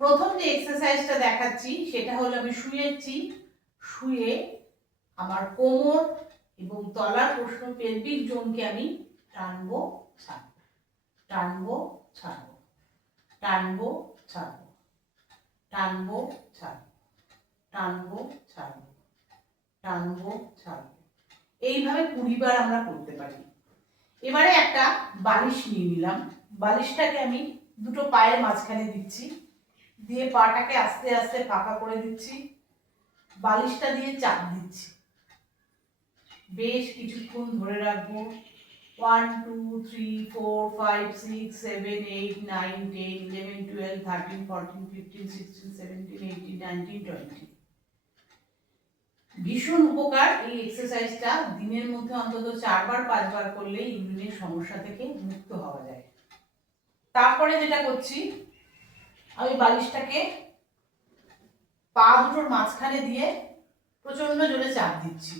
প্রথম যে এক্সারসাইজটা দেখাচ্ছি সেটা হলো আমি শুয়েছি, শুয়ে আমার কোমর এবং তলার প্রশ্ন পেলভিক জোনকে আমি টানবো ছাড়বো, টানবো ছাড়বো, টানবো ছাড়বো, টানবো ছাড়বো, টানবো ছাড়বো, টানবো ছাড়বো। এইভাবে 20 বার আমরা করতে পারি। এবারে একটা বালিশ নিয়ে নিলাম, বালিশটাকে আমি দুটো পায়ের মাঝখানে দিচ্ছি, দিয়ে পাটাকে আস্তে আস্তে ফাঁকা করে দিচ্ছি, বালিশটা দিয়ে চাপ দিচ্ছি, বেশ কিছুক্ষণ ধরে রাখবো। 1 2 3 4 5 6 7 8 9 10 11 12 13 14 15 16 17 18 19 20। ভীষণ উপকার এই এক্সারসাইজটা। দিনের মধ্যে অন্তত 4 বার 5 বার করলে ইউরিনের সমস্যা থেকে মুক্ত হওয়া যায়। তারপরে যেটা করছি, আমি বালিশটাকে পা দুটোর মাঝখানে দিয়ে প্রচন্ড জোরে চাপ দিচ্ছি।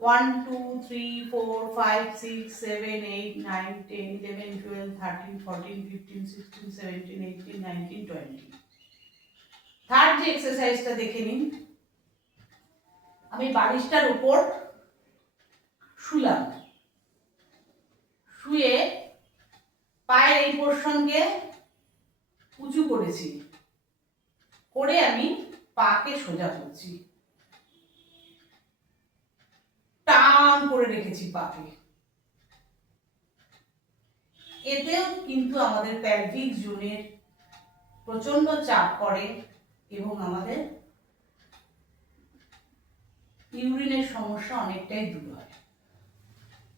1 2 3 4 5 6 7 8 9 10 11 12 13 14 15 16 17 18 19 20। থার্ড যে এক্সারসাইজটা দেখে নিন, আমি বালিশটার উপর শুলাম, শুয়ে পায়ের এই পোর্শনকে উঁচু করেছি, করে আমি পাকে সোজা করছি, টান করে রেখেছি পাকে। এতেও কিন্তু আমাদের প্যালভিক জোনের প্রচন্ড চাপ পড়ে এবং আমাদের ইউরিনের সমস্যা অনেকটাই দূর হয়।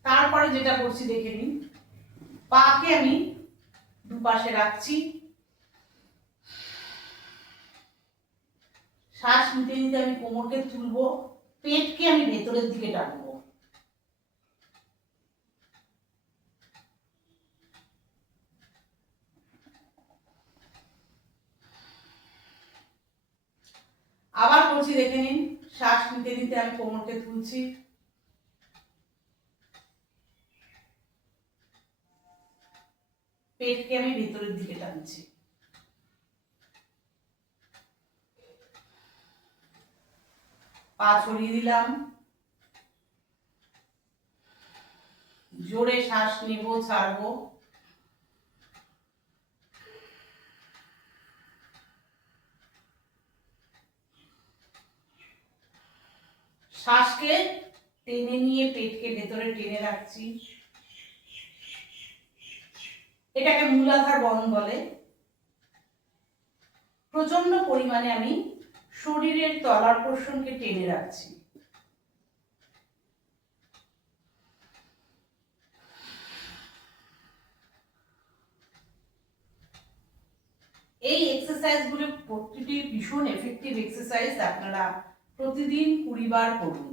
তারপরে যেটা করছি দেখে নিন, পাকে আমি দুপাশে রাখছি, শ্বাস নিতে নিতে আমি কোমরকে তুলবো, পেটকে আমি ভেতরের দিকে টানবো। আবার করছি দেখে নিন, শ্বাস নিতে নিতে আমি কোমরকে তুলছি, পেটকে আমি ভেতরের দিকে টানছি। পা ছড়িয়ে দিলাম, জোরে শ্বাস নেব, ছাড়বো, শ্বাসকে টেনে নিয়ে পেটকে ভেতরে টেনে রাখছি। এটাকে মূলাধার বন্ধ বলে। প্রচন্ড পরিমাণে আমি শরীরের তলার পোর্শনকে টেনে রাখছি। এই এক্সারসাইজগুলো প্রতিটি ভীষণ এফেক্টিভ এক্সারসাইজ। আপনারা প্রতিদিন 20 বার করুন।